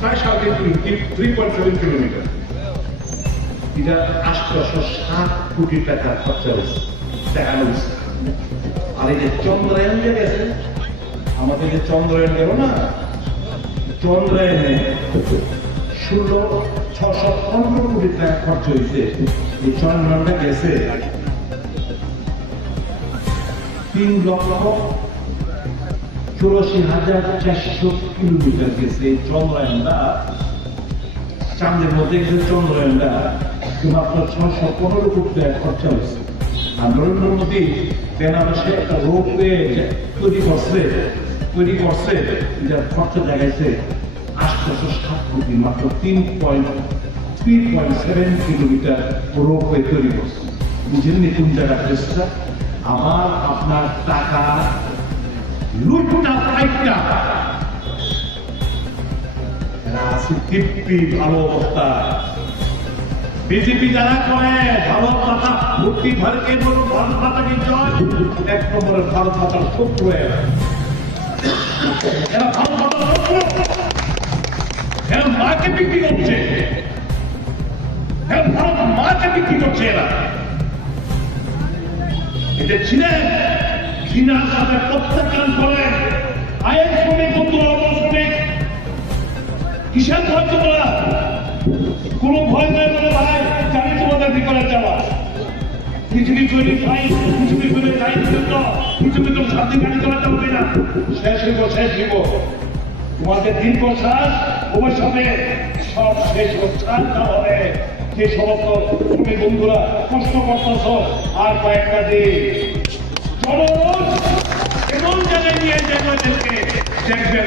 প্রায় 3.7 কিলোমিটার। এটা 860 কোটি টাকা খরচা হয়েছে, দেখানো হয়েছে। আর এই যে চন্দ্রায়ন যে গেছে, আমাদের যে চন্দ্রায়ন গেল না, চন্দ্রায়নে 615 কোটি টাকা খরচ হয়েছে। এই চন্দ্রায়নটা গেছে 3,84,400 কিলোমিটার গেছে। এই চন্দ্রায়নটা চাঁদের মধ্যে গেছে। চন্দ্রায়নটা মাত্র 615 কোটি টাকা খরচা হয়েছে। আর নরেন্দ্র মোদী বেনারসে একটা রোপওয়ে তৈরি করছে, যার খরচা দেখাইছে 860 কোটি, মাত্র 3.7 কিলোমিটার রোপওয়ে তৈরি করছে। বুঝেননি কোন জায়গা দেশটা? আমার আপনার টাকা লুটটা পাইটা আছে তৃপ্তি, ভালো অবস্থা। বিজেপি যারা করে ভারত মাতা মুক্তি ভারতকে বলুন, ভারত মাতাকে জয়, এক নম্বরের ভারত মাতার শত্রু। এরা ভারত মাতার শত্রু, এরা মাকে বিক্রি করছে, এরা ভারত মাকে বিক্রি করছে। এদের ছিলেন ঘৃণার সাথে প্রত্যাখ্যান করে আইন শ্রমিক বন্ধুরা, শ্রমিক কিসের ভয় তোমরা? কোন ভয় নেই বলে ভাই, জানি তোমাদের বিকলের যাওয়া। পৃথিবী তৈরি ফাইন, পৃথিবী তৈরি ফাইন, পৃথিবী তো শান্তি গাড়ি চালাতে হবে না। শেষ হইব। তোমাদের দীর্ঘশ্বাস ভবিষ্যতে সব শেষ হবে। যে সমস্ত তুমি বন্ধুরা কষ্ট করতেছ, আর কয়েকটা দিন এমন জায়গায় নিয়ে যাদেরকে দেখবেন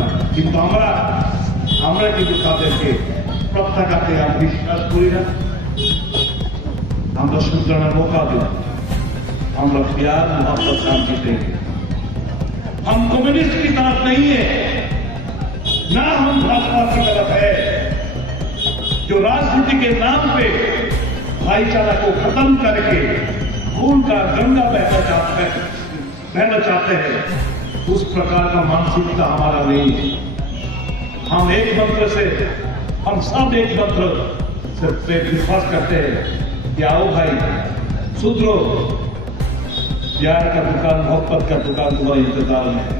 না। কিন্তু আমরা কিন্তু তাদেরকে প্রত্যাঘাতে বিশ্বাস করি না। আমরা সূচনার মौका दिया, আমরা प्यार मोहब्बत शांति देंगे। हम कम्युनिस्ट की तरफ नहीं है, ना हम भाजपा की तरफ है, जो राजनीति के नाम पे भाईचारा को खत्म करके खून का गंगा बहना चाहते हैं। उस प्रकार का मानसिकता हमारा नहीं है। हम एक मंत्र से, हम सब एक मंत्र से विश्वास करते हैं कि आओ भाई सुधरो, प्यार का दुकान, मोहब्बत का दुकान तुम्हारे इंतजार में है।